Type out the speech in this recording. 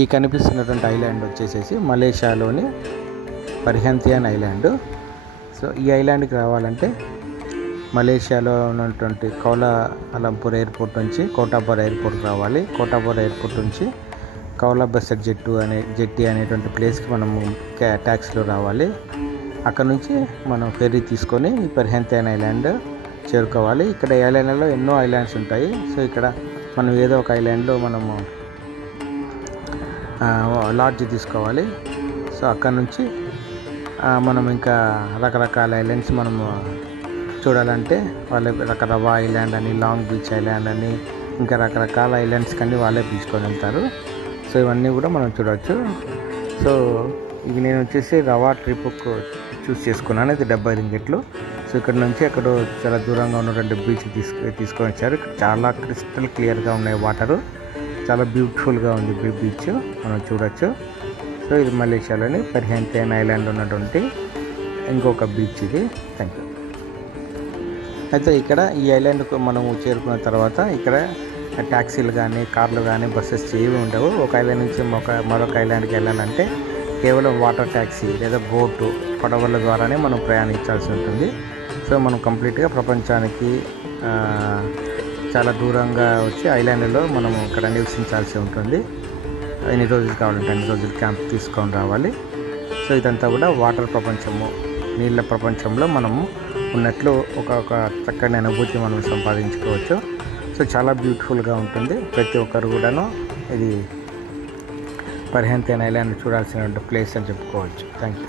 ఈ కనిపిస్తున్నటువంటి ఐలాండ్ వచ్చేసేసి మలేషియాలోని పర్హెంతియాన్ ఐలాండ్. సో ఈ ఐలాండ్కి రావాలంటే మలేషియాలో ఉన్నటువంటి కౌలాలంపూర్ ఎయిర్పోర్ట్ నుంచి కోటాపూర్ ఎయిర్పోర్ట్కి రావాలి. కోటాపూర్ ఎయిర్పోర్ట్ నుంచి కౌలా బెసెట్ జెట్టి అనేటువంటి ప్లేస్కి మనము ట్యాక్సీలో రావాలి. అక్కడ నుంచి మనం ఫెర్రీ తీసుకొని పర్హెంతియాన్ ఐలాండ్ చేరుకోవాలి. ఇక్కడ ఐలాండ్లో ఎన్నో ఐలాండ్స్ ఉంటాయి. సో ఇక్కడ మనం ఏదో ఒక ఐలాండ్లో మనము లాడ్జ్ తీసుకోవాలి. సో అక్కడ నుంచి మనం ఇంకా రకరకాల ఐలాండ్స్ మనము చూడాలంటే వాళ్ళే రవా ఐలాండ్ అని, లాంగ్ బీచ్ ఐలాండ్ అని, ఇంకా రకరకాల ఐలాండ్స్ కానీ వాళ్ళే తీసుకొని వెళ్తారు. సో ఇవన్నీ కూడా మనం చూడవచ్చు. సో ఇది నేను వచ్చేసి రవా ట్రిప్కు చూస్ చేసుకున్నాను. ఇది 70 రింగిట్లు. సో ఇక్కడ నుంచి అక్కడ చాలా దూరంగా ఉన్నటువంటి బీచ్ తీసుకొని వచ్చారు. ఇక్కడ చాలా క్రిస్టల్ క్లియర్గా ఉన్నాయి వాటరు, చాలా బ్యూటిఫుల్గా ఉంది బీచ్, మనం చూడవచ్చు. సో ఇది మలేషియాలోని పర్హెంతియాన్ ఐలాండ్ ఉన్నటువంటి ఇంకొక బీచ్ ఇది. Thank you. అయితే ఇక్కడ ఈ ఐలాండ్కు మనము చేరుకున్న తర్వాత ఇక్కడ ట్యాక్సీలు కానీ, కార్లు కానీ, బస్సెస్ ఏవి ఉండవు. ఒక ఐలాండ్ నుంచి మరొక ఐలాండ్కి వెళ్ళాలంటే కేవలం వాటర్ ట్యాక్సీ లేదా బోటు, పడవల ద్వారానే మనం ప్రయాణించాల్సి ఉంటుంది. సో మనం కంప్లీట్గా ప్రపంచానికి చాలా దూరంగా వచ్చి ఐలాండ్లో మనము ఇక్కడ నివసించాల్సి ఉంటుంది. ఎన్ని రోజులు కావాలంటే అన్ని రోజులు క్యాంప్ తీసుకొని రావాలి. సో ఇదంతా కూడా వాటర్ ప్రపంచము, నీళ్ళ ప్రపంచంలో మనము ఉన్నట్లు ఒక చక్కని అనుభూతి మనం సంపాదించుకోవచ్చు. సో చాలా బ్యూటిఫుల్గా ఉంటుంది. ప్రతి ఒక్కరు కూడాను ఇది పర్హెంతియాన్ ఐలాండ్ చూడాల్సిన ప్లేస్ అని చెప్పుకోవచ్చు. Thank you.